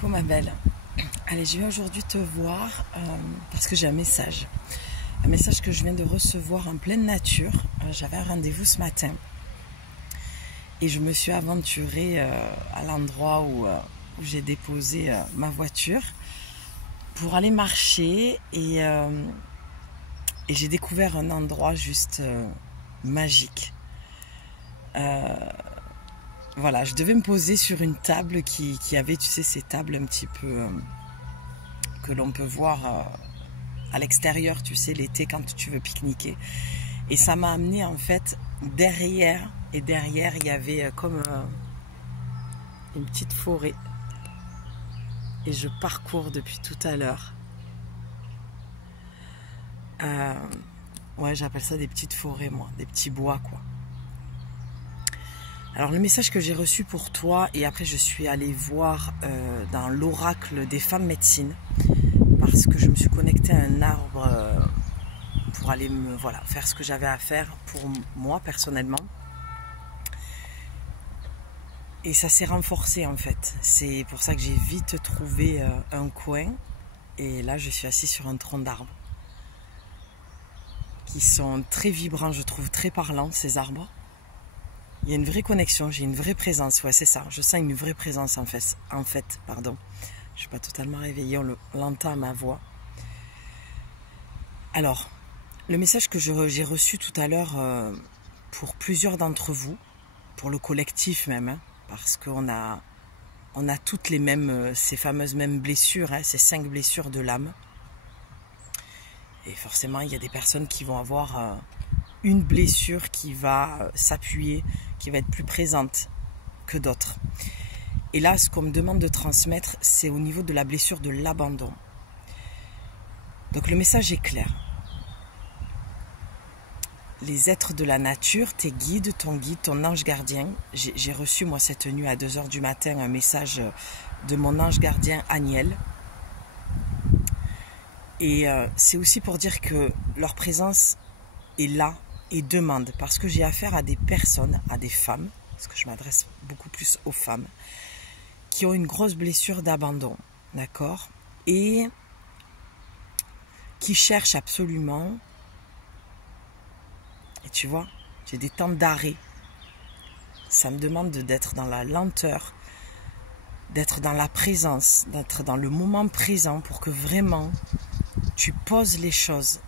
Coucou ma belle. Allez, je vais aujourd'hui te voir parce que j'ai un message. Un message que je viens de recevoir en pleine nature. J'avais un rendez-vous ce matin. Et je me suis aventurée à l'endroit où j'ai déposé ma voiture pour aller marcher. Et j'ai découvert un endroit juste magique. Voilà, je devais me poser sur une table qui avait, tu sais, ces tables un petit peu que l'on peut voir à l'extérieur, tu sais, l'été quand tu veux pique-niquer. Et ça m'a amené en fait derrière, et derrière il y avait comme une petite forêt. Et je parcours depuis tout à l'heure. Ouais, j'appelle ça des petites forêts, moi, des petits bois, quoi. Alors le message que j'ai reçu pour toi, et après je suis allée voir dans l'oracle des femmes médecines, parce que je me suis connectée à un arbre pour aller faire ce que j'avais à faire pour moi personnellement. Et ça s'est renforcé en fait. C'est pour ça que j'ai vite trouvé un coin. Et là je suis assise sur un tronc d'arbre. Qui sont très vibrants, je trouve, très parlants ces arbres. Il y a une vraie connexion, j'ai une vraie présence, ouais c'est ça, je sens une vraie présence en fait, pardon. Je ne suis pas totalement réveillée, on l'entend à ma voix. Alors, le message que j'ai reçu tout à l'heure pour plusieurs d'entre vous, pour le collectif même, hein, parce qu'on a toutes les mêmes, ces fameuses mêmes blessures, hein, ces 5 blessures de l'âme. Et forcément, il y a des personnes qui vont avoir une blessure qui va s'appuyer, qui va être plus présente que d'autres. Et là, ce qu'on me demande de transmettre, c'est au niveau de la blessure de l'abandon. Donc le message est clair. Les êtres de la nature, tes guides, ton ange gardien. J'ai reçu moi cette nuit à 2h du matin un message de mon ange gardien Aniel. Et c'est aussi pour dire que leur présence est là et demande, parce que j'ai affaire à des personnes, à des femmes, parce que je m'adresse beaucoup plus aux femmes, qui ont une grosse blessure d'abandon, d'accord, et qui cherchent absolument, et tu vois, j'ai des temps d'arrêt, ça me demande d'être dans la lenteur, d'être dans la présence, d'être dans le moment présent pour que vraiment tu poses les choses.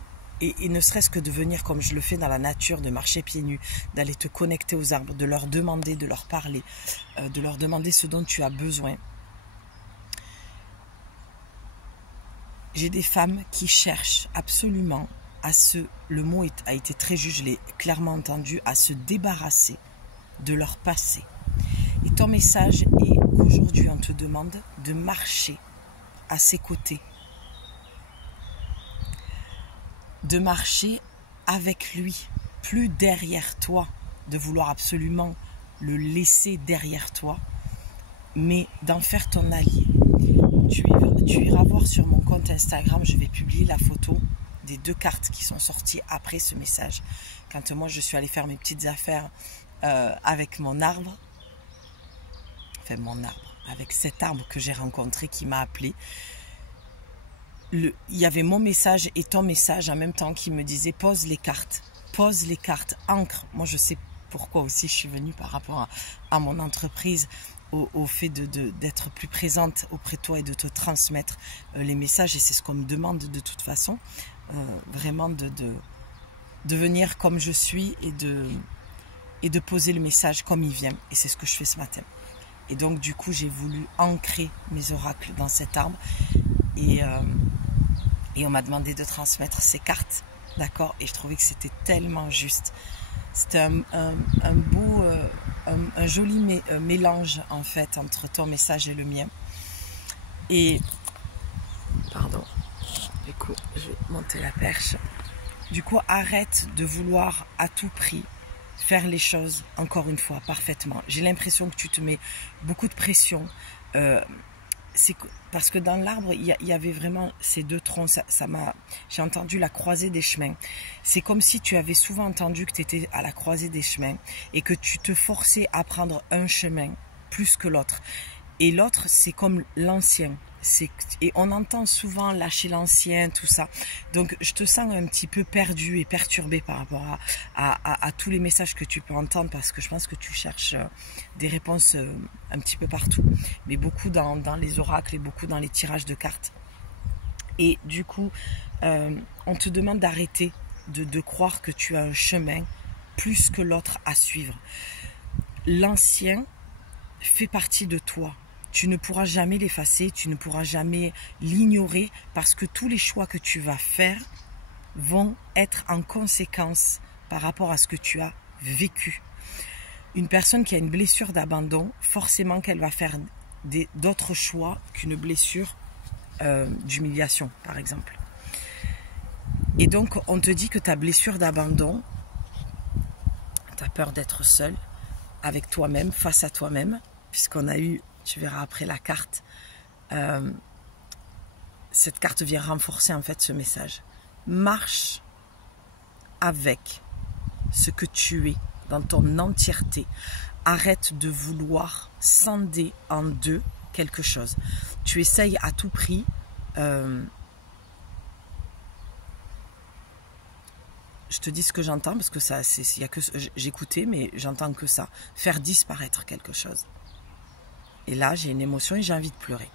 Et ne serait-ce que de venir comme je le fais dans la nature, de marcher pieds nus, d'aller te connecter aux arbres, de leur demander, de leur parler, de leur demander ce dont tu as besoin. J'ai des femmes qui cherchent absolument le mot a été très juste, je l'ai clairement entendu, à se débarrasser de leur passé. Et ton message est qu'aujourd'hui on te demande de marcher à ses côtés. De marcher avec lui, plus derrière toi, de vouloir absolument le laisser derrière toi, mais d'en faire ton allié. Tu iras voir sur mon compte Instagram, je vais publier la photo des 2 cartes qui sont sorties après ce message. Quand moi je suis allée faire mes petites affaires avec mon arbre, avec cet arbre que j'ai rencontré qui m'a appelé. Il y avait mon message et ton message en même temps qui me disait pose les cartes, ancre. Moi je sais pourquoi aussi je suis venue par rapport à mon entreprise, au fait d'être plus présente auprès de toi et de te transmettre les messages, et c'est ce qu'on me demande de toute façon, vraiment de venir comme je suis et de poser le message comme il vient, et c'est ce que je fais ce matin. Et donc du coup j'ai voulu ancrer mes oracles dans cet arbre, et on m'a demandé de transmettre ces cartes, d'accord, et je trouvais que c'était tellement juste. C'était un beau, un joli mélange en fait entre ton message et le mien. Et, pardon, écoute, je vais monter la perche. Du coup, arrête de vouloir à tout prix faire les choses, encore une fois, parfaitement. J'ai l'impression que tu te mets beaucoup de pression. C'est parce que dans l'arbre, il y avait vraiment ces 2 troncs. J'ai entendu la croisée des chemins. C'est comme si tu avais souvent entendu que tu étais à la croisée des chemins et que tu te forçais à prendre un chemin plus que l'autre. Et l'autre, c'est comme l'ancien. Et on entend souvent lâcher l'ancien, tout ça. Donc, je te sens un petit peu perdu et perturbé par rapport à tous les messages que tu peux entendre, parce que je pense que tu cherches des réponses un petit peu partout, mais beaucoup dans les oracles et beaucoup dans les tirages de cartes. Et du coup, on te demande d'arrêter de croire que tu as un chemin plus que l'autre à suivre. L'ancien fait partie de toi. Tu ne pourras jamais l'effacer, tu ne pourras jamais l'ignorer, parce que tous les choix que tu vas faire vont être en conséquence par rapport à ce que tu as vécu. Une personne qui a une blessure d'abandon, forcément qu'elle va faire d'autres choix qu'une blessure d'humiliation, par exemple. Et donc, on te dit que ta blessure d'abandon, tu as peur d'être seul avec toi-même, face à toi-même, puisqu'on a eu, tu verras après la carte, cette carte vient renforcer en fait ce message. Marche avec ce que tu es dans ton entièreté. Arrête de vouloir scinder en deux quelque chose. Tu essayes à tout prix je te dis ce que j'entends, parce que ça, y a que j'écoutais, mais j'entends que ça. Faire disparaître quelque chose. Et là, j'ai une émotion et j'ai envie de pleurer.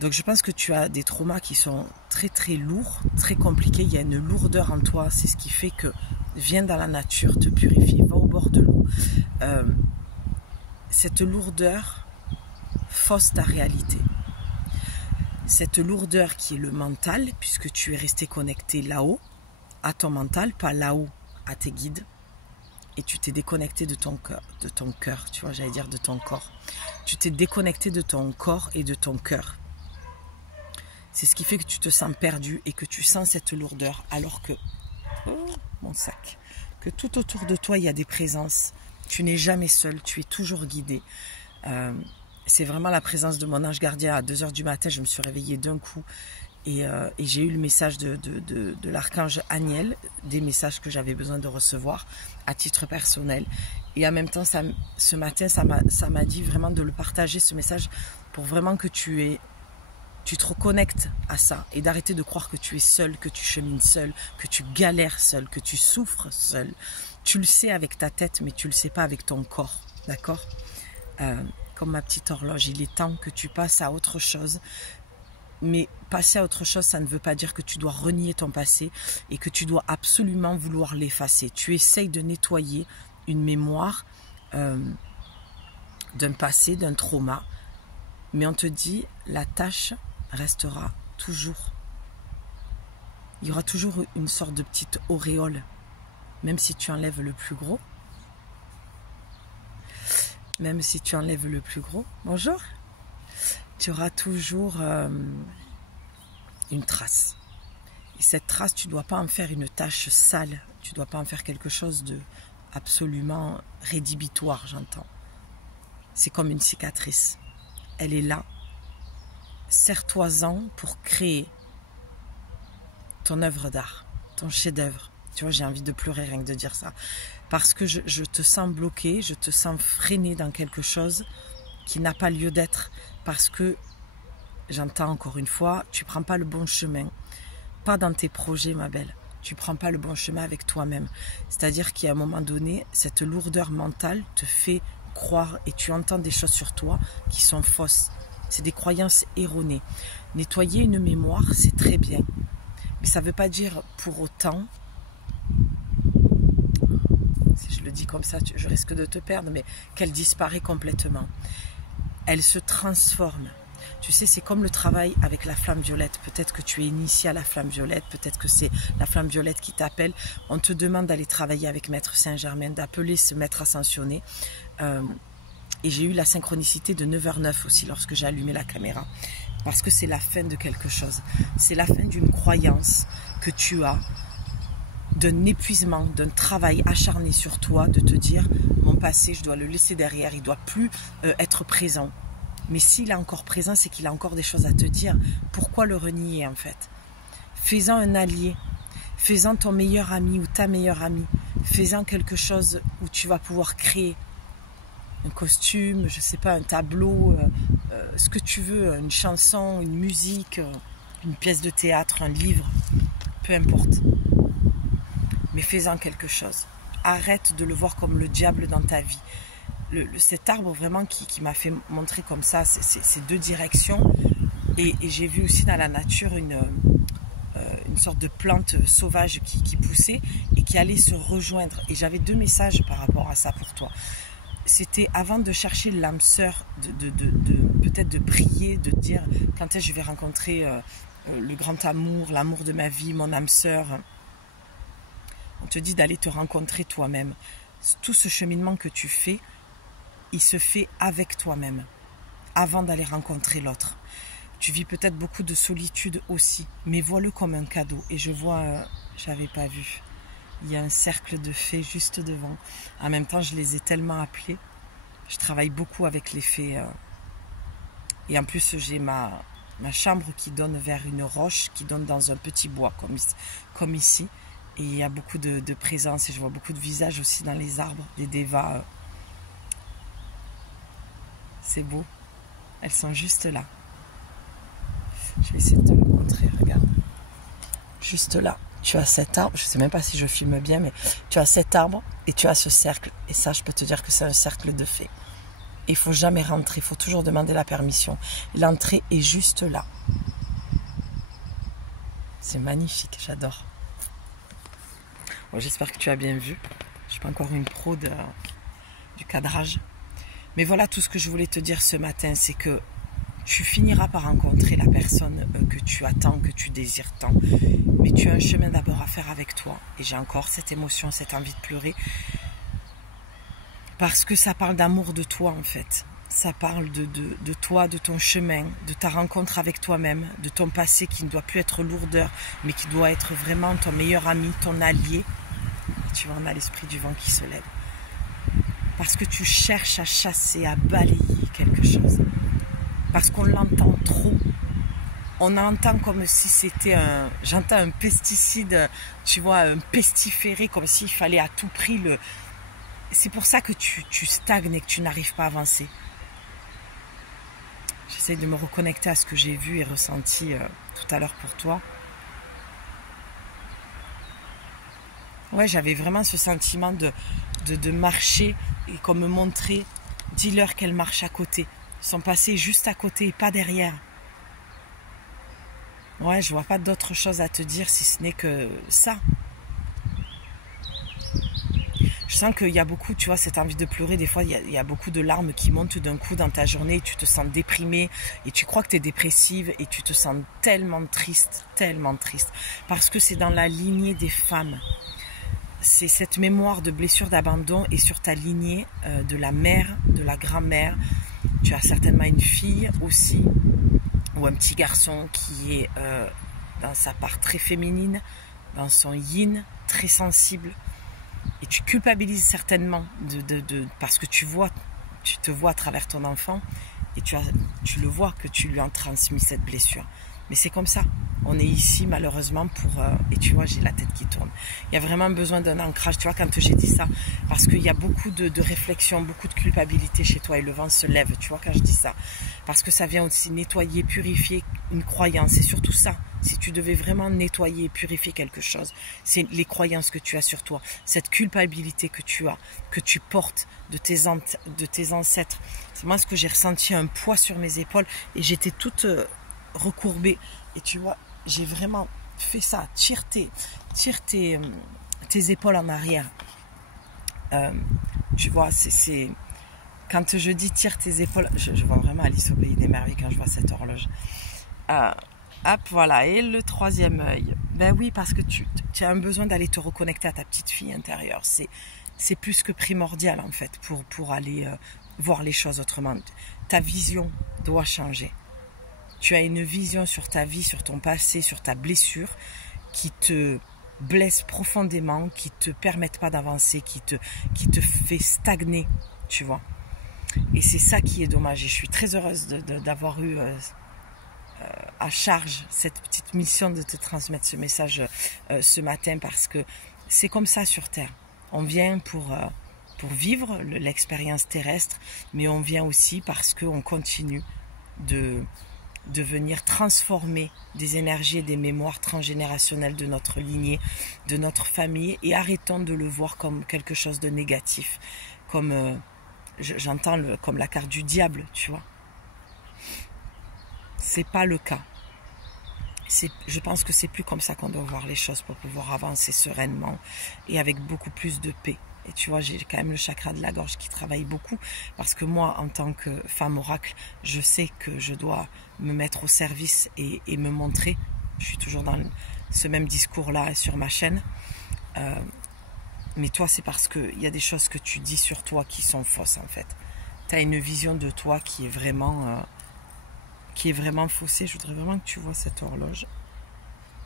Donc, je pense que tu as des traumas qui sont très, très lourds, très compliqués. Il y a une lourdeur en toi. C'est ce qui fait que viens dans la nature, te purifie, va au bord de l'eau. Cette lourdeur fausse ta réalité. Cette lourdeur qui est le mental, puisque tu es resté connecté là-haut, à ton mental, pas là-haut, à tes guides, et tu t'es déconnecté de ton cœur, tu vois, j'allais dire de ton corps. Tu t'es déconnecté de ton corps et de ton cœur. C'est ce qui fait que tu te sens perdu et que tu sens cette lourdeur, alors que, oh, mon sac, que tout autour de toi, il y a des présences. Tu n'es jamais seul, tu es toujours guidé. C'est vraiment la présence de mon ange gardien. À 2h du matin, je me suis réveillée d'un coup. Et j'ai eu le message de l'archange Aniel, des messages que j'avais besoin de recevoir à titre personnel. Et en même temps, ce matin, ça m'a dit vraiment de le partager, ce message, pour vraiment que tu te reconnectes à ça et d'arrêter de croire que tu es seul, que tu chemines seul, que tu galères seul, que tu souffres seul. Tu le sais avec ta tête, mais tu le sais pas avec ton corps, d'accord ? Comme ma petite horloge, il est temps que tu passes à autre chose. Mais passer à autre chose, ça ne veut pas dire que tu dois renier ton passé et que tu dois absolument vouloir l'effacer. Tu essayes de nettoyer une mémoire d'un passé, d'un trauma. Mais on te dit, la tâche restera toujours. Il y aura toujours une sorte de petite auréole, même si tu enlèves le plus gros. Même si tu enlèves le plus gros. Bonjour. Tu auras toujours une trace. Et cette trace, tu ne dois pas en faire une tâche sale. Tu ne dois pas en faire quelque chose de absolument rédhibitoire, j'entends. C'est comme une cicatrice. Elle est là. Serre-toi-en pour créer ton œuvre d'art, ton chef-d'œuvre. Tu vois, j'ai envie de pleurer rien que de dire ça. Parce que je te sens bloqué, je te sens freiné dans quelque chose qui n'a pas lieu d'être, parce que, j'entends encore une fois, tu ne prends pas le bon chemin, pas dans tes projets, ma belle, tu ne prends pas le bon chemin avec toi-même. C'est-à-dire qu'à un moment donné, cette lourdeur mentale te fait croire et tu entends des choses sur toi qui sont fausses. C'est des croyances erronées. Nettoyer une mémoire, c'est très bien, mais ça ne veut pas dire pour autant, si je le dis comme ça, je risque de te perdre, mais qu'elle disparaît complètement. Elle se transforme. Tu sais, c'est comme le travail avec la flamme violette. Peut-être que tu es initié à la flamme violette, peut-être que c'est la flamme violette qui t'appelle. On te demande d'aller travailler avec Maître Saint-Germain, d'appeler ce maître ascensionné. Et j'ai eu la synchronicité de 9h09 aussi lorsque j'ai allumé la caméra. Parce que c'est la fin de quelque chose. C'est la fin d'une croyance que tu as, d'un épuisement, d'un travail acharné sur toi, de te dire mon passé, je dois le laisser derrière, il ne doit plus être présent. Mais s'il est encore présent, c'est qu'il a encore des choses à te dire. Pourquoi le renier en fait? Fais-en un allié, fais-en ton meilleur ami ou ta meilleure amie, fais-en quelque chose où tu vas pouvoir créer un costume, je sais pas, un tableau, ce que tu veux, une chanson, une musique, une pièce de théâtre, un livre, peu importe. Mais fais-en quelque chose. Arrête de le voir comme le diable dans ta vie. Cet arbre vraiment qui m'a fait montrer comme ça ces deux directions. Et j'ai vu aussi dans la nature une sorte de plante sauvage qui poussait et qui allait se rejoindre. Et j'avais deux messages par rapport à ça pour toi. C'était avant de chercher l'âme sœur, peut-être de prier, de dire quand est-ce que je vais rencontrer le grand amour, l'amour de ma vie, mon âme sœur. On te dit d'aller te rencontrer toi-même. Tout ce cheminement que tu fais, il se fait avec toi-même, avant d'aller rencontrer l'autre. Tu vis peut-être beaucoup de solitude aussi, mais vois-le comme un cadeau. Et je vois, j'avais pas vu, il y a un cercle de fées juste devant. En même temps, je les ai tellement appelées. Je travaille beaucoup avec les fées. Et en plus, j'ai ma chambre qui donne vers une roche, qui donne dans un petit bois, comme ici. Et il y a beaucoup de présence et je vois beaucoup de visages aussi dans les arbres, des dévas. C'est beau. Elles sont juste là. Je vais essayer de te le montrer, regarde. Juste là, tu as cet arbre, je ne sais même pas si je filme bien, mais tu as cet arbre et tu as ce cercle. Et ça, je peux te dire que c'est un cercle de fées. Il ne faut jamais rentrer, il faut toujours demander la permission. L'entrée est juste là. C'est magnifique, j'adore. Bon, j'espère que tu as bien vu. Je ne suis pas encore une pro du cadrage. Mais voilà tout ce que je voulais te dire ce matin, c'est que tu finiras par rencontrer la personne que tu attends, que tu désires tant. Mais tu as un chemin d'abord à faire avec toi. Et j'ai encore cette émotion, cette envie de pleurer. Parce que ça parle d'amour de toi en fait. Ça parle de toi, de ton chemin, de ta rencontre avec toi-même, de ton passé qui ne doit plus être lourdeur, mais qui doit être vraiment ton meilleur ami, ton allié. Tu vois, on a l'esprit du vent qui se lève. Parce que tu cherches à chasser, à balayer quelque chose. Parce qu'on l'entend trop. On entend comme si c'était j'entends un pesticide, tu vois, un pestiféré, comme s'il fallait à tout prix le... C'est pour ça que tu stagnes et que tu n'arrives pas à avancer. J'essaie de me reconnecter à ce que j'ai vu et ressenti tout à l'heure pour toi. Ouais, j'avais vraiment ce sentiment de marcher et qu'on me montrait, dis-leur qu'elles marchent à côté. Ils sont passés juste à côté et pas derrière. Ouais, je vois pas d'autre chose à te dire si ce n'est que ça. Je sens qu'il y a beaucoup, tu vois, cette envie de pleurer. Des fois, il y a beaucoup de larmes qui montent d'un coup dans ta journée et tu te sens déprimée et tu crois que tu es dépressive et tu te sens tellement triste, parce que c'est dans la lignée des femmes. C'est cette mémoire de blessure d'abandon et sur ta lignée de la mère, de la grand-mère. Tu as certainement une fille aussi ou un petit garçon qui est dans sa part très féminine, dans son yin, très sensible. Et tu culpabilises certainement parce que tu te vois à travers ton enfant et tu le vois que tu lui as transmis cette blessure. Mais c'est comme ça. On est ici malheureusement pour... et tu vois, j'ai la tête qui tourne. Il y a vraiment besoin d'un ancrage. Tu vois, quand j'ai dit ça, parce qu'il y a beaucoup de réflexion, beaucoup de culpabilité chez toi et le vent se lève. Tu vois, quand je dis ça. Parce que ça vient aussi nettoyer, purifier une croyance. C'est surtout ça. Si tu devais vraiment nettoyer et purifier quelque chose, c'est les croyances que tu as sur toi. Cette culpabilité que tu as, que tu portes de tes ancêtres. C'est moi ce que j'ai ressenti, un poids sur mes épaules et j'étais toute... recourbée et tu vois j'ai vraiment fait ça, tire tes épaules en arrière, tu vois c'est quand je dis tire tes épaules, je vois vraiment Alice au pays des merveilles quand je vois cette horloge. Hop, voilà, et le troisième œil, ben oui, parce que tu as un besoin d'aller te reconnecter à ta petite fille intérieure, c'est plus que primordial en fait pour aller voir les choses autrement. Ta vision doit changer. Tu as une vision sur ta vie, sur ton passé, sur ta blessure qui te blesse profondément, qui ne te permettent pas d'avancer, qui te fait stagner, tu vois. Et c'est ça qui est dommage. Et je suis très heureuse d'avoir eu à charge cette petite mission de te transmettre ce message ce matin parce que c'est comme ça sur Terre. On vient pour pour vivre l'expérience terrestre, mais on vient aussi parce qu'on continue de venir transformer des énergies et des mémoires transgénérationnelles de notre lignée, de notre famille, et arrêtons de le voir comme quelque chose de négatif, comme j'entends comme la carte du diable, tu vois. C'est pas le cas. Je pense que c'est plus comme ça qu'on doit voir les choses pour pouvoir avancer sereinement et avec beaucoup plus de paix. Et tu vois, j'ai quand même le chakra de la gorge qui travaille beaucoup parce que moi, en tant que femme oracle, je sais que je dois me mettre au service et me montrer. Je suis toujours dans ce même discours-là sur ma chaîne. Mais toi, c'est parce qu'il y a des choses que tu dis sur toi qui sont fausses, en fait. Tu as une vision de toi qui est vraiment faussée. Je voudrais vraiment que tu vois cette horloge.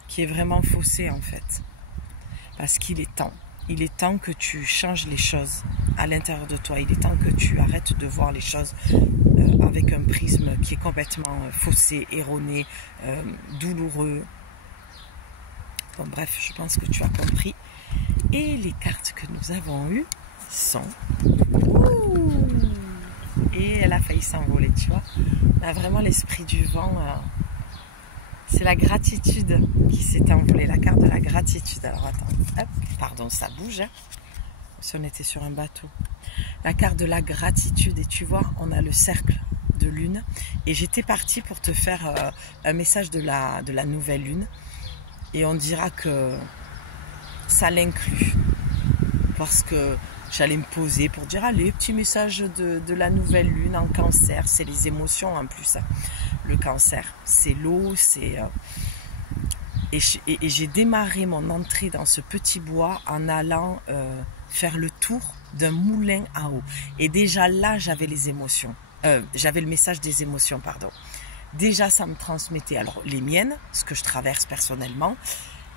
Qui est vraiment faussée, en fait. Parce qu'il est temps. Il est temps que tu changes les choses à l'intérieur de toi. Il est temps que tu arrêtes de voir les choses avec un prisme qui est complètement faussé, erroné, douloureux. Bon, bref, je pense que tu as compris. Et les cartes que nous avons eues sont... Ouh, et elle a failli s'envoler, tu vois. On a vraiment l'esprit du vent. C'est la gratitude qui s'est envolée, la carte de la gratitude. Alors attends, hop, pardon, ça bouge. Hein. Si on était sur un bateau. La carte de la gratitude, et tu vois, on a le cercle de lune. Et j'étais partie pour te faire un message de la nouvelle lune. Et on dira que ça l'inclut. Parce que j'allais me poser pour dire, allez, petit message de la nouvelle lune en cancer. C'est les émotions en plus. Le cancer, c'est l'eau, c'est... Et j'ai démarré mon entrée dans ce petit bois en allant faire le tour d'un moulin à eau. Et déjà là, j'avais les émotions. J'avais le message des émotions, pardon. Déjà, ça me transmettait alors les miennes, ce que je traverse personnellement,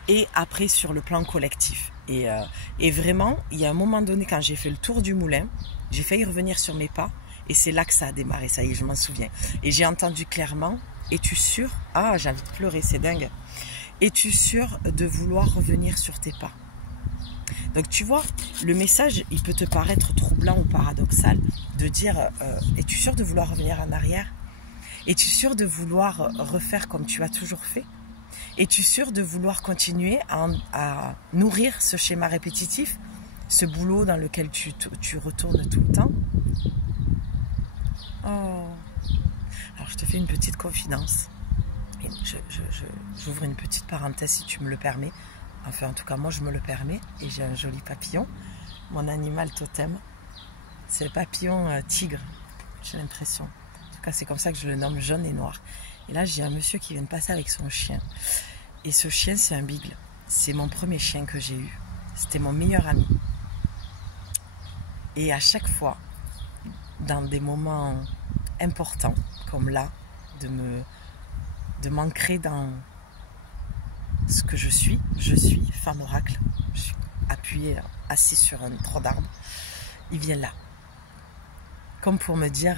et après sur le plan collectif. Et vraiment, il y a un moment donné, quand j'ai fait le tour du moulin, j'ai failli revenir sur mes pas. Et c'est là que ça a démarré, ça y est, je m'en souviens. Et j'ai entendu clairement, es-tu sûr? Ah, j'ai envie de pleurer, c'est dingue. Es-tu sûr de vouloir revenir sur tes pas? Donc tu vois, le message, il peut te paraître troublant ou paradoxal de dire, es-tu sûr de vouloir revenir en arrière? Es-tu sûr de vouloir refaire comme tu as toujours fait? Es-tu sûr de vouloir continuer à nourrir ce schéma répétitif, ce boulot dans lequel tu retournes tout le temps? Oh. Alors je te fais une petite confidence. Et j'ouvre une petite parenthèse si tu me le permets. Enfin en tout cas moi je me le permets. Et j'ai un joli papillon. Mon animal totem. C'est le papillon tigre. J'ai l'impression. En tout cas c'est comme ça que je le nomme, jaune et noir. Et là j'ai un monsieur qui vient de passer avec son chien. Et ce chien c'est un beagle. C'est mon premier chien que j'ai eu. C'était mon meilleur ami. Et à chaque fois, dans des moments importants comme là, de m'ancrer dans ce que je suis femme oracle, je suis appuyée, assise sur un tronc d'arbre, il vient là, comme pour me dire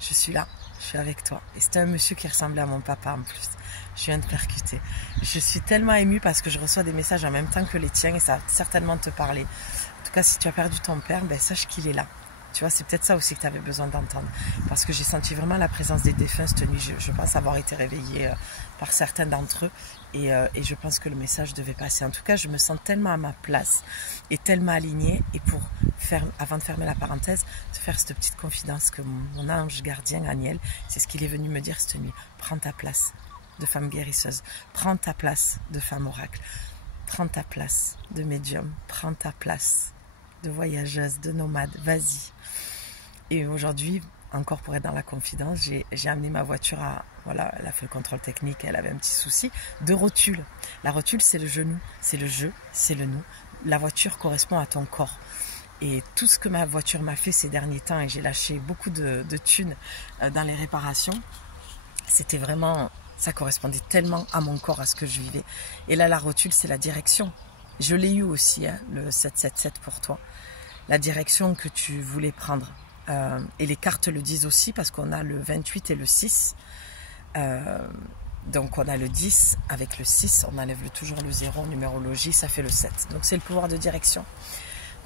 je suis là, je suis avec toi. Et c'était un monsieur qui ressemblait à mon papa en plus. Je viens de percuter. Je suis tellement émue parce que je reçois des messages en même temps que les tiens et ça va certainement te parler. En tout cas, si tu as perdu ton père, ben, sache qu'il est là. Tu vois, c'est peut-être ça aussi que tu avais besoin d'entendre. Parce que j'ai senti vraiment la présence des défunts cette nuit. Je pense avoir été réveillée par certains d'entre eux. Et je pense que le message devait passer. En tout cas, je me sens tellement à ma place et tellement alignée. Et pour faire, avant de fermer la parenthèse, de faire cette petite confidence que mon ange gardien, Aniel, c'est ce qu'il est venu me dire cette nuit. Prends ta place de femme guérisseuse. Prends ta place de femme oracle. Prends ta place de médium. Prends ta place de voyageuse, de nomade. Vas-y. Et aujourd'hui, encore pour être dans la confidence, j'ai amené ma voiture à... Voilà, elle a fait le contrôle technique, elle avait un petit souci de rotule. La rotule, c'est le genou, c'est le je, c'est le nous. La voiture correspond à ton corps. Et tout ce que ma voiture m'a fait ces derniers temps, et j'ai lâché beaucoup de thunes dans les réparations, c'était vraiment... Ça correspondait tellement à mon corps, à ce que je vivais. Et là, la rotule, c'est la direction. Je l'ai eu aussi, hein, le 777 pour toi. La direction que tu voulais prendre. Et les cartes le disent aussi parce qu'on a le 28 et le 6. Donc on a le 10 avec le 6. On enlève toujours le 0 en numérologie, ça fait le 7. Donc c'est le pouvoir de direction.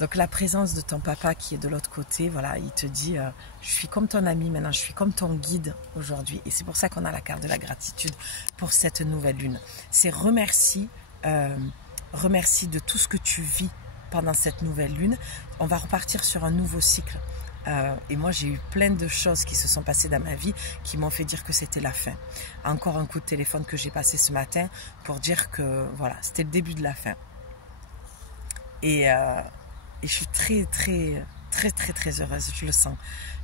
Donc la présence de ton papa qui est de l'autre côté, voilà, il te dit je suis comme ton ami maintenant, je suis comme ton guide aujourd'hui. Et c'est pour ça qu'on a la carte de la gratitude pour cette nouvelle lune. C'est remercie de tout ce que tu vis pendant cette nouvelle lune. On va repartir sur un nouveau cycle. Et moi j'ai eu plein de choses qui se sont passées dans ma vie qui m'ont fait dire que c'était la fin. Encore un coup de téléphone que j'ai passé ce matin pour dire que voilà, c'était le début de la fin. Et je suis très heureuse, je le sens.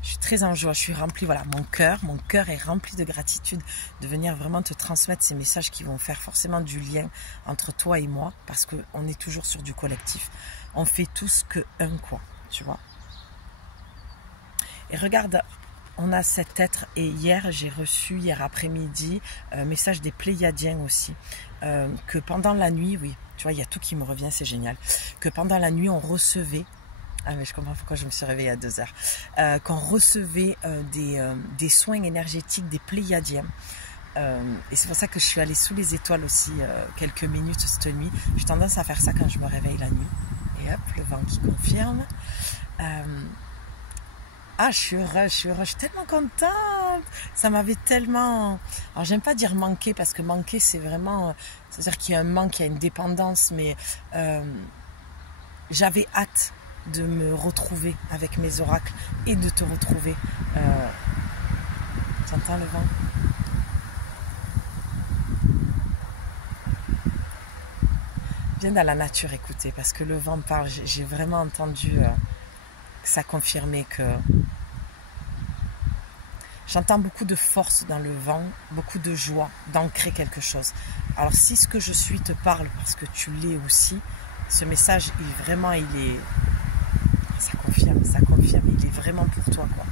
Je suis très en joie, je suis remplie, voilà, mon cœur est rempli de gratitude de venir vraiment te transmettre ces messages qui vont faire forcément du lien entre toi et moi, parce qu'on est toujours sur du collectif. On fait tous que un, quoi, tu vois. Et regarde, on a cet être, et hier j'ai reçu, hier après-midi, un message des Pléiadiens aussi, que pendant la nuit, oui, tu vois, il y a tout qui me revient, c'est génial, que pendant la nuit on recevait, ah mais je comprends pourquoi je me suis réveillée à 2 heures, qu'on recevait des soins énergétiques des Pléiadiens. Et c'est pour ça que je suis allée sous les étoiles aussi quelques minutes cette nuit. J'ai tendance à faire ça quand je me réveille la nuit. Et hop, le vent qui confirme. Ah, je suis heureuse, je suis tellement contente. Ça m'avait tellement... Alors, j'aime pas dire manquer, parce que manquer, c'est vraiment... C'est-à-dire qu'il y a un manque, il y a une dépendance, mais j'avais hâte de me retrouver avec mes oracles et de te retrouver. T'entends le vent? Viens dans la nature écouter, parce que le vent parle. J'ai vraiment entendu... ça confirmait que j'entends beaucoup de force dans le vent, beaucoup de joie d'ancrer quelque chose. Alors si ce que je suis te parle parce que tu l'es aussi, ce message ça confirme, il est vraiment pour toi, quoi.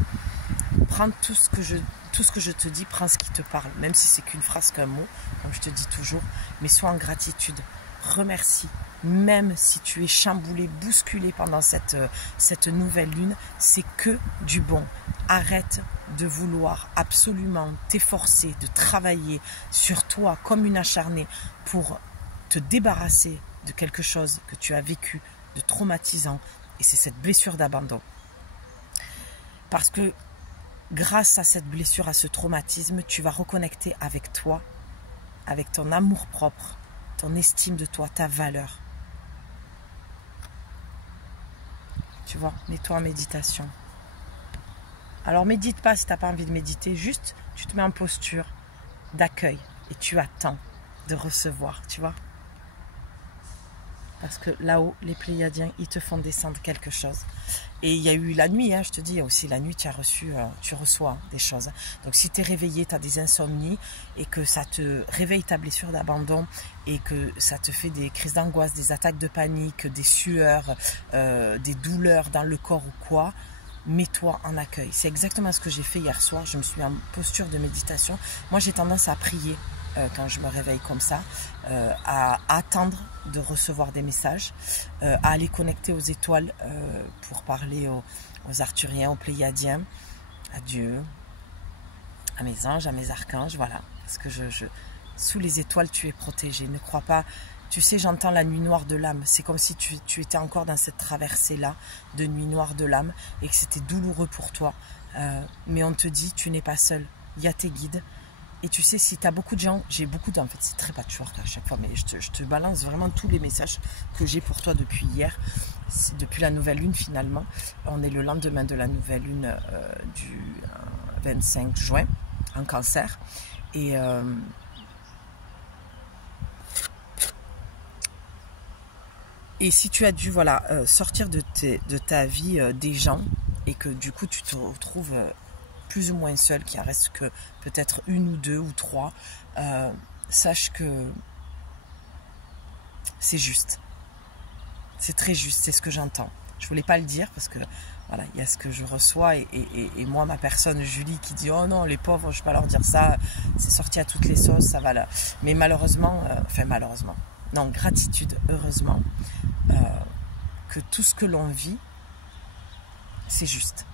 Prends tout ce que je te dis, prends ce qui te parle, même si c'est qu'une phrase, qu'un mot, comme je te dis toujours, mais sois en gratitude, remercie. Même si tu es chamboulé, bousculé pendant cette nouvelle lune, c'est que du bon. Arrête de vouloir absolument t'efforcer, de travailler sur toi comme une acharnée pour te débarrasser de quelque chose que tu as vécu de traumatisant, et c'est cette blessure d'abandon. Parce que grâce à cette blessure, à ce traumatisme, tu vas reconnecter avec toi, avec ton amour-propre, ton estime de toi, ta valeur. Tu vois, mets-toi en méditation. Alors médite pas si tu n'as pas envie de méditer, juste tu te mets en posture d'accueil et tu attends de recevoir, tu vois. Parce que là-haut, les Pléiadiens, ils te font descendre quelque chose. Et il y a eu la nuit, hein, je te dis aussi, la nuit, tu reçois des choses. Donc si tu es réveillé, tu as des insomnies et que ça te réveille ta blessure d'abandon et que ça te fait des crises d'angoisse, des attaques de panique, des sueurs, des douleurs dans le corps ou quoi, mets-toi en accueil. C'est exactement ce que j'ai fait hier soir. Je me suis mis en posture de méditation. Moi, j'ai tendance à prier quand je me réveille comme ça, à attendre de recevoir des messages, à aller connecter aux étoiles pour parler aux Arthuriens, aux Pléiadiens, à Dieu, à mes anges, à mes archanges, voilà. Parce que sous les étoiles, tu es protégé. Ne crois pas... Tu sais, j'entends la nuit noire de l'âme. C'est comme si tu étais encore dans cette traversée-là de nuit noire de l'âme et que c'était douloureux pour toi. Mais on te dit, tu n'es pas seul. Il y a tes guides. Et tu sais, si tu as beaucoup de gens, j'ai beaucoup en fait, c'est très patchwork à chaque fois, mais je te balance vraiment tous les messages que j'ai pour toi depuis hier, depuis la nouvelle lune finalement. On est le lendemain de la nouvelle lune du 25 juin en Cancer. Et si tu as dû sortir de ta vie des gens et que du coup tu te retrouves plus ou moins seul, qu'il en reste que peut-être 1 ou 2 ou 3, sache que c'est juste. C'est très juste, c'est ce que j'entends. Je voulais pas le dire parce que voilà, il y a ce que je reçois et moi, ma personne Julie qui dit oh non, les pauvres, je vais pas leur dire ça, c'est sorti à toutes les sauces, ça va là. Mais malheureusement, non, gratitude, heureusement, que tout ce que l'on vit, c'est juste.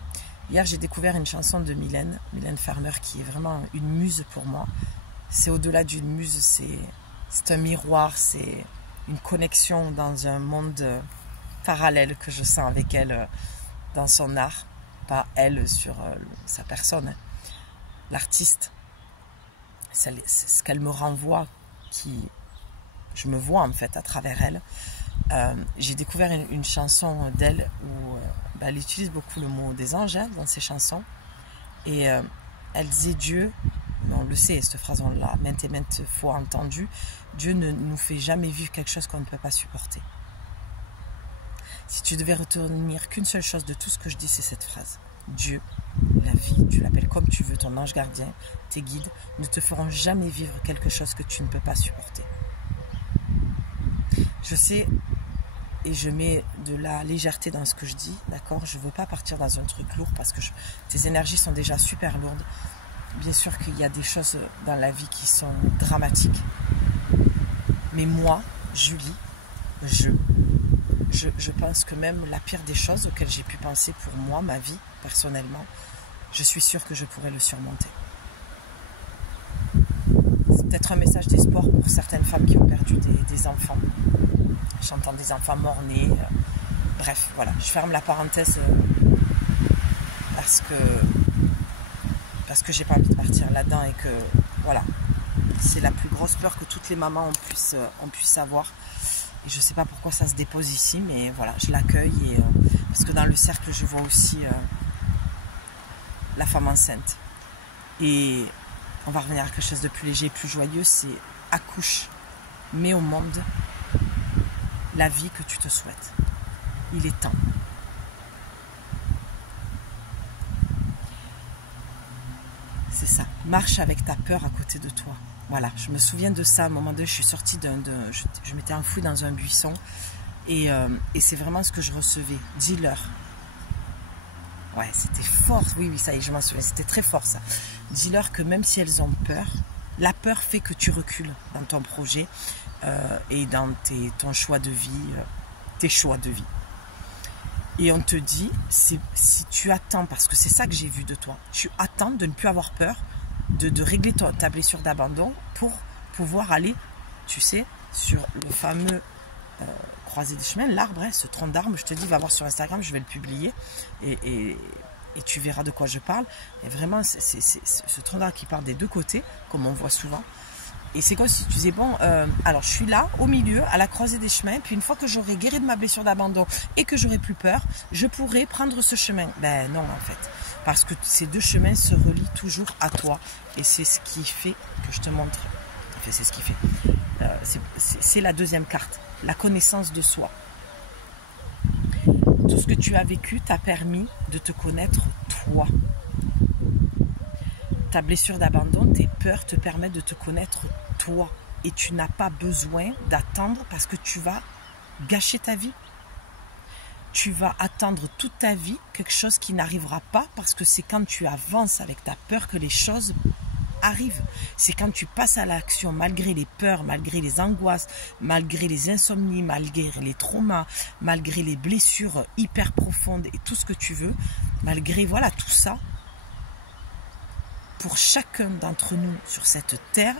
Hier, j'ai découvert une chanson de Mylène Farmer, qui est vraiment une muse pour moi. C'est au-delà d'une muse, c'est un miroir, c'est une connexion dans un monde parallèle que je sens avec elle dans son art, pas elle sur sa personne, hein. L'artiste, c'est ce qu'elle me renvoie, je me vois en fait à travers elle. J'ai découvert une chanson d'elle où elle utilise beaucoup le mot des anges, hein, dans ses chansons, et elle disait Dieu, on le sait, cette phrase on l'a maintes et maintes fois entendue, Dieu ne nous fait jamais vivre quelque chose qu'on ne peut pas supporter. Si tu devais retenir qu'une seule chose de tout ce que je dis, c'est cette phrase. Dieu, la vie, tu l'appelles comme tu veux, ton ange gardien, tes guides, ne te feront jamais vivre quelque chose que tu ne peux pas supporter. Je sais, et je mets de la légèreté dans ce que je dis, d'accord? Je ne veux pas partir dans un truc lourd parce que tes énergies sont déjà super lourdes. Bien sûr qu'il y a des choses dans la vie qui sont dramatiques. Mais moi, Julie, je pense que même la pire des choses auxquelles j'ai pu penser pour moi, ma vie, personnellement, je suis sûre que je pourrais le surmonter. C'est peut-être un message d'espoir pour certaines femmes qui ont perdu des enfants. J'entends des enfants morts-nés. Bref, voilà, je ferme la parenthèse parce que j'ai pas envie de partir là-dedans et que, voilà, c'est la plus grosse peur que toutes les mamans on puisse avoir. Et je ne sais pas pourquoi ça se dépose ici, mais voilà, je l'accueille. Parce que dans le cercle, je vois aussi la femme enceinte. Et on va revenir à quelque chose de plus léger et plus joyeux, c'est accouche, mets au monde la vie que tu te souhaites. Il est temps. C'est ça, marche avec ta peur à côté de toi. Voilà, je me souviens de ça, à un moment donné, je suis sortie je m'étais enfouie dans un buisson et c'est vraiment ce que je recevais. Dis-leur. Ouais, c'était fort, oui, ça y est, je m'en souviens, c'était très fort ça. Dis-leur que même si elles ont peur, la peur fait que tu recules dans ton projet et dans ton choix de vie, tes choix de vie. Et on te dit, si tu attends, parce que c'est ça que j'ai vu de toi, tu attends de ne plus avoir peur, de régler ta blessure d'abandon pour pouvoir aller, tu sais, sur le fameux croisé des chemins, l'arbre, hein, ce tronc d'arbre, je te dis, va voir sur Instagram, je vais le publier et tu verras de quoi je parle. Et vraiment, c'est ce tronc d'arbre qui part des deux côtés, comme on voit souvent. Et c'est comme si tu disais, bon, alors je suis là, au milieu, à la croisée des chemins, puis une fois que j'aurai guéri de ma blessure d'abandon et que j'aurai plus peur, je pourrai prendre ce chemin. Ben non, en fait. Parce que ces deux chemins se relient toujours à toi. Et c'est ce qui fait que je te montre. Enfin, c'est ce qui fait. C'est la deuxième carte, la connaissance de soi. Tout ce que tu as vécu t'a permis de te connaître toi. Ta blessure d'abandon, tes peurs te permettent de te connaître toi. Et tu n'as pas besoin d'attendre parce que tu vas gâcher ta vie. Tu vas attendre toute ta vie quelque chose qui n'arrivera pas parce que c'est quand tu avances avec ta peur que les choses arrivent. C'est quand tu passes à l'action malgré les peurs, malgré les angoisses, malgré les insomnies, malgré les traumas, malgré les blessures hyper profondes et tout ce que tu veux, malgré voilà tout ça. Pour chacun d'entre nous sur cette terre,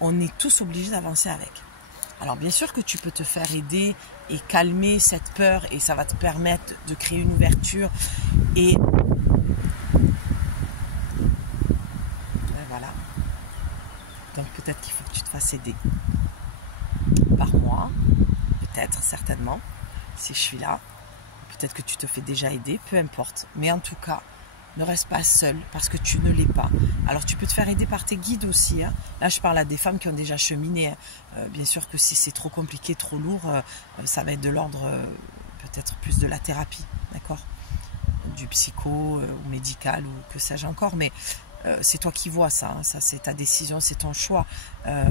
on est tous obligés d'avancer avec. Alors bien sûr que tu peux te faire aider et calmer cette peur et ça va te permettre de créer une ouverture et voilà. Donc peut-être qu'il faut que tu te fasses aider par moi, peut-être, certainement, si je suis là. Peut-être que tu te fais déjà aider, peu importe. Mais en tout cas, ne reste pas seul parce que tu ne l'es pas. Alors tu peux te faire aider par tes guides aussi. Hein. Là je parle à des femmes qui ont déjà cheminé. Hein. Bien sûr que si c'est trop compliqué, trop lourd, ça va être de l'ordre peut-être plus de la thérapie, d'accord, du psycho ou médical ou que sais-je encore. Mais c'est toi qui vois ça. Hein. Ça c'est ta décision, c'est ton choix. Il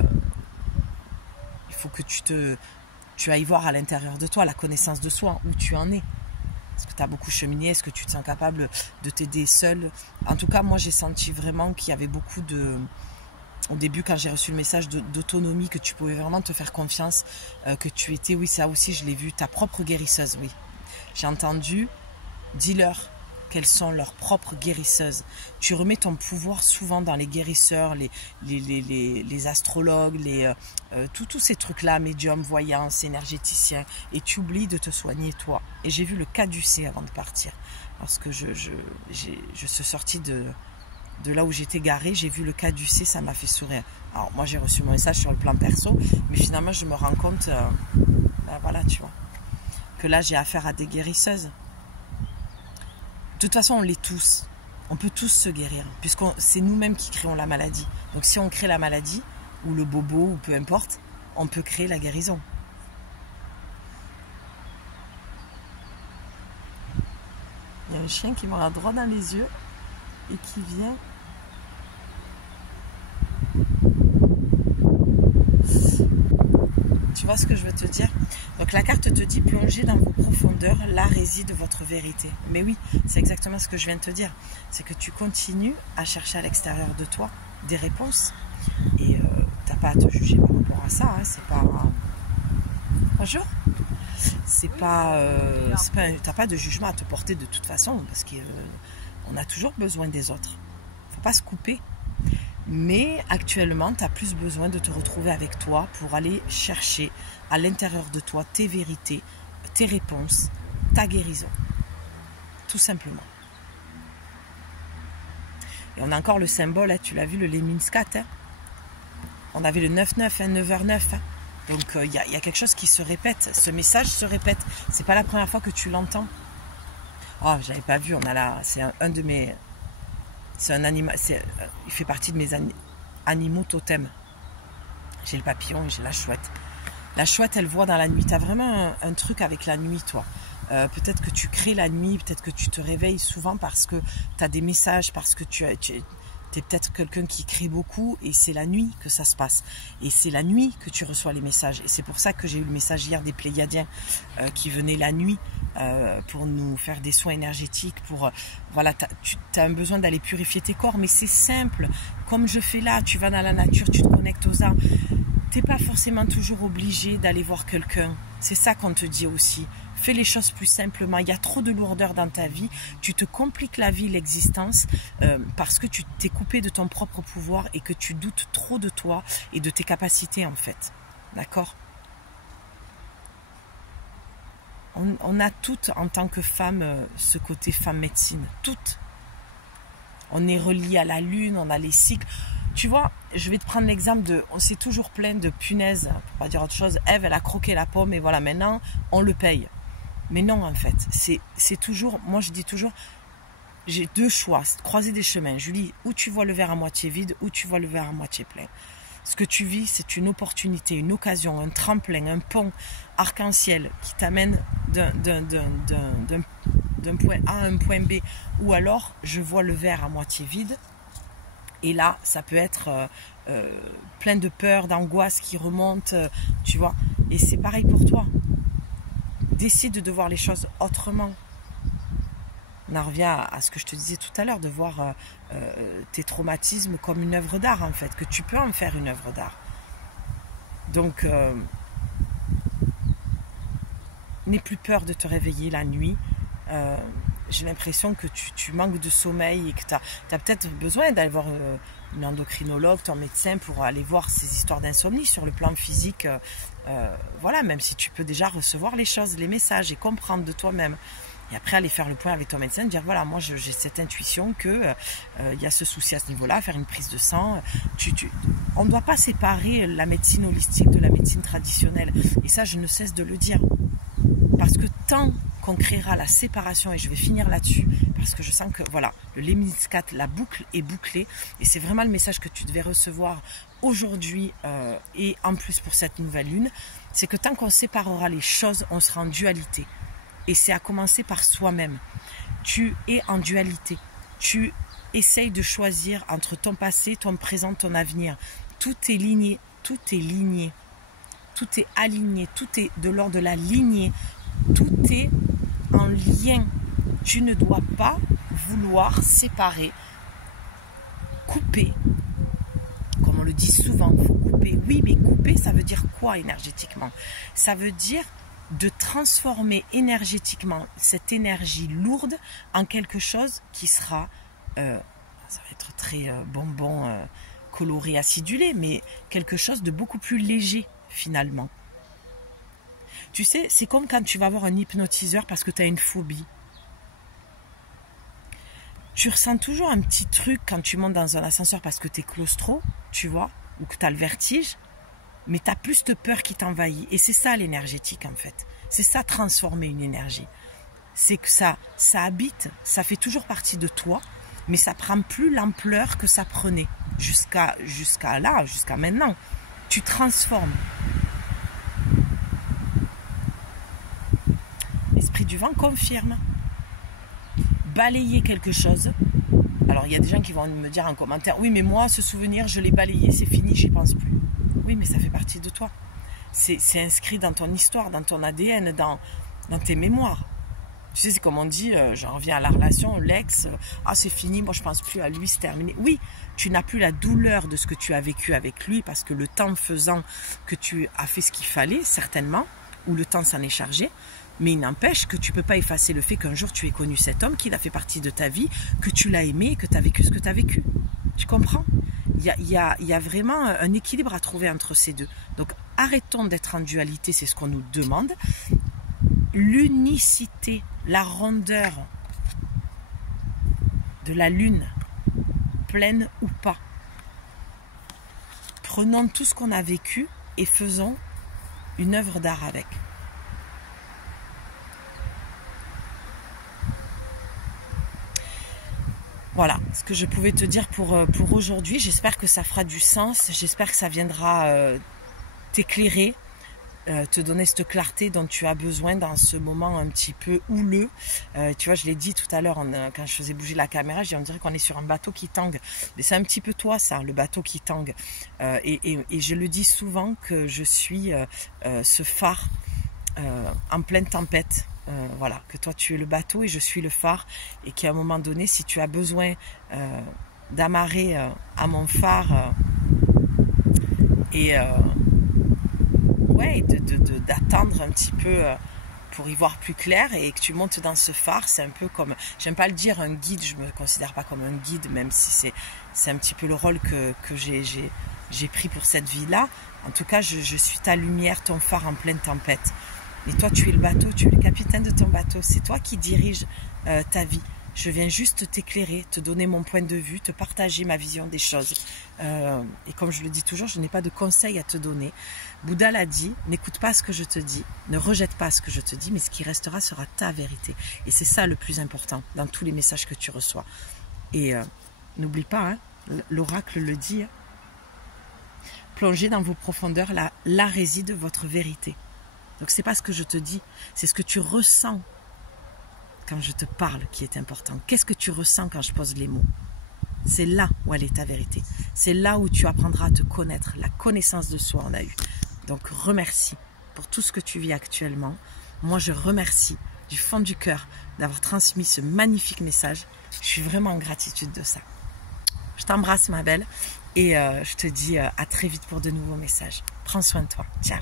faut que tu ailles voir à l'intérieur de toi la connaissance de soi, où tu en es. Est-ce que tu as beaucoup cheminé? Est-ce que tu te sens capable de t'aider seul? En tout cas, moi, j'ai senti vraiment qu'il y avait beaucoup de... Au début, quand j'ai reçu le message d'autonomie, que tu pouvais vraiment te faire confiance, que tu étais, oui, ça aussi, je l'ai vu, ta propre guérisseuse, oui. J'ai entendu, dis-leur qu'elles sont leurs propres guérisseuses. Tu remets ton pouvoir souvent dans les guérisseurs, les astrologues, tous ces trucs-là, médiums, voyants, énergéticiens, et tu oublies de te soigner toi. Et j'ai vu le caducée avant de partir. Lorsque je suis sortie de là où j'étais garée, j'ai vu le caducée, ça m'a fait sourire. Alors moi j'ai reçu mon message sur le plan perso, mais finalement je me rends compte, ben voilà, tu vois, que là j'ai affaire à des guérisseuses. De toute façon on l'est tous, on peut tous se guérir, puisque c'est nous-mêmes qui créons la maladie. Donc si on crée la maladie, ou le bobo, ou peu importe, on peut créer la guérison. Il y a un chien qui me regarde droit dans les yeux et qui vient. Tu vois ce que je veux te dire? Donc la carte te dit plongez dans vos profondeurs, là réside votre vérité. Mais oui, c'est exactement ce que je viens de te dire. C'est que tu continues à chercher à l'extérieur de toi des réponses et t'as pas à te juger par rapport à ça. Hein. C'est pas. Bonjour. T'as pas de jugement à te porter de toute façon parce qu'on a toujours besoin des autres. Faut pas se couper. Mais actuellement, tu as plus besoin de te retrouver avec toi pour aller chercher à l'intérieur de toi tes vérités, tes réponses, ta guérison. Tout simplement. Et on a encore le symbole, hein, tu l'as vu, le Lemniscat. Hein. On avait le 9-9, hein, 9h9. Hein. Donc il y a quelque chose qui se répète. Ce message se répète. C'est pas la première fois que tu l'entends. Oh, je l'avais pas vu. On a là, c'est un de mes. C'est un animal, il fait partie de mes animaux totems. J'ai le papillon et j'ai la chouette. La chouette, elle voit dans la nuit. Tu as vraiment un truc avec la nuit, toi. Peut-être que tu crées la nuit, peut-être que tu te réveilles souvent parce que tu as des messages, parce que tu es peut-être quelqu'un qui crie beaucoup et c'est la nuit que ça se passe. Et c'est la nuit que tu reçois les messages. Et c'est pour ça que j'ai eu le message hier des Pléiadiens qui venaient la nuit pour nous faire des soins énergétiques. Voilà, tu as un besoin d'aller purifier tes corps, mais c'est simple. Comme je fais là, tu vas dans la nature, tu te connectes aux arbres. Tu n'es pas forcément toujours obligé d'aller voir quelqu'un. C'est ça qu'on te dit aussi. Fais les choses plus simplement. Il y a trop de lourdeur dans ta vie. Tu te compliques la vie, l'existence, parce que tu t'es coupé de ton propre pouvoir et que tu doutes trop de toi et de tes capacités, en fait. D'accord ? On a toutes, en tant que femmes, ce côté femme médecine. Toutes. On est relié à la lune, on a les cycles. Tu vois, je vais te prendre l'exemple on s'est toujours plaint de punaises, pour pas dire autre chose. Ève, elle a croqué la pomme et voilà, maintenant, on le paye. Mais non, en fait, c'est toujours, moi je dis toujours, j'ai deux choix, croiser des chemins. Julie, où tu vois le verre à moitié vide, où tu vois le verre à moitié plein. Ce que tu vis, c'est une opportunité, une occasion, un tremplin, un pont arc-en-ciel qui t'amène d'un point A à un point B. Ou alors, je vois le verre à moitié vide. Et là, ça peut être plein de peur, d'angoisse qui remonte, tu vois. Et c'est pareil pour toi. Décide de voir les choses autrement. On en revient à ce que je te disais tout à l'heure, de voir tes traumatismes comme une œuvre d'art, en fait, que tu peux en faire une œuvre d'art. Donc, n'aie plus peur de te réveiller la nuit. J'ai l'impression que tu manques de sommeil et que tu as peut-être besoin d'aller voir une endocrinologue, ton médecin, pour aller voir ces histoires d'insomnie sur le plan physique. Voilà, même si tu peux déjà recevoir les choses, les messages et comprendre de toi-même. Et après, aller faire le point avec ton médecin, dire voilà, moi j'ai cette intuition que y a ce souci à ce niveau-là, faire une prise de sang. On ne doit pas séparer la médecine holistique de la médecine traditionnelle. Et ça, je ne cesse de le dire. Parce que tant qu'on créera la séparation, et je vais finir là-dessus, parce que je sens que voilà, le Lemniscat, la boucle est bouclée, et c'est vraiment le message que tu devais recevoir aujourd'hui, et en plus pour cette nouvelle lune, c'est que tant qu'on séparera les choses, on sera en dualité. Et c'est à commencer par soi-même. Tu es en dualité. Tu essayes de choisir entre ton passé, ton présent, ton avenir. Tout est ligné, tout est ligné. Tout est aligné, tout est de l'ordre de la lignée. Tout est en lien. Tu ne dois pas vouloir séparer, couper. Comme on le dit souvent, il faut couper. Oui, mais couper, ça veut dire quoi énergétiquement? Ça veut dire de transformer énergétiquement cette énergie lourde en quelque chose qui sera, ça va être très bonbon, coloré, acidulé, mais quelque chose de beaucoup plus léger finalement. Tu sais, c'est comme quand tu vas voir un hypnotiseur parce que tu as une phobie. Tu ressens toujours un petit truc quand tu montes dans un ascenseur parce que tu es claustro, tu vois, ou que tu as le vertige, mais tu as plus de peur qui t'envahit. Et c'est ça l'énergétique en fait. C'est ça transformer une énergie. C'est que ça habite, ça fait toujours partie de toi, mais ça prend plus l'ampleur que ça prenait jusqu'à là, jusqu'à maintenant. Tu transformes. L'esprit du vent confirme. Balayer quelque chose. Alors il y a des gens qui vont me dire en commentaire, oui mais moi ce souvenir je l'ai balayé, c'est fini, j'y pense plus. Oui mais ça fait partie de toi. C'est inscrit dans ton histoire, dans ton ADN, dans tes mémoires. Tu sais, c'est comme on dit, j'en reviens à la relation, l'ex, c'est fini, moi je pense plus à lui, c'est terminé. Oui, tu n'as plus la douleur de ce que tu as vécu avec lui parce que le temps faisant que tu as fait ce qu'il fallait, certainement, ou le temps s'en est chargé, mais il n'empêche que tu ne peux pas effacer le fait qu'un jour tu aies connu cet homme, qu'il a fait partie de ta vie, que tu l'as aimé et que tu as vécu ce que tu as vécu. Tu comprends ? Il y a vraiment un équilibre à trouver entre ces deux. Donc arrêtons d'être en dualité, c'est ce qu'on nous demande. L'unicité, la rondeur de la lune, pleine ou pas. Prenons tout ce qu'on a vécu et faisons une œuvre d'art avec. Voilà ce que je pouvais te dire pour aujourd'hui. J'espère que ça fera du sens. J'espère que ça viendra t'éclairer, te donner cette clarté dont tu as besoin dans ce moment un petit peu houleux. Tu vois, je l'ai dit tout à l'heure quand je faisais bouger la caméra, on dirait qu'on est sur un bateau qui tangue. Mais c'est un petit peu toi ça, le bateau qui tangue. Et je le dis souvent que je suis ce phare en pleine tempête. Voilà, que toi tu es le bateau et je suis le phare, et qu'à un moment donné, si tu as besoin d'amarrer à mon phare d'attendre un petit peu pour y voir plus clair et que tu montes dans ce phare, c'est un peu comme, j'aime pas le dire un guide, je me considère pas comme un guide, même si c'est un petit peu le rôle que j'ai pris pour cette vie-là. En tout cas, je suis ta lumière, ton phare en pleine tempête. Et toi, tu es le bateau, tu es le capitaine de ton bateau. C'est toi qui diriges ta vie. Je viens juste t'éclairer, te donner mon point de vue, te partager ma vision des choses. Et comme je le dis toujours, je n'ai pas de conseils à te donner. Bouddha l'a dit, n'écoute pas ce que je te dis, ne rejette pas ce que je te dis, mais ce qui restera sera ta vérité. Et c'est ça le plus important dans tous les messages que tu reçois. Et n'oublie pas, hein, l'oracle le dit, plongez dans vos profondeurs, là réside votre vérité. Donc c'est pas ce que je te dis, c'est ce que tu ressens quand je te parle qui est important. Qu'est-ce que tu ressens quand je pose les mots? C'est là où elle est ta vérité. C'est là où tu apprendras à te connaître. La connaissance de soi, on a eu. Donc remercie pour tout ce que tu vis actuellement. Moi je remercie du fond du cœur d'avoir transmis ce magnifique message. Je suis vraiment en gratitude de ça. Je t'embrasse ma belle et je te dis à très vite pour de nouveaux messages. Prends soin de toi. Ciao.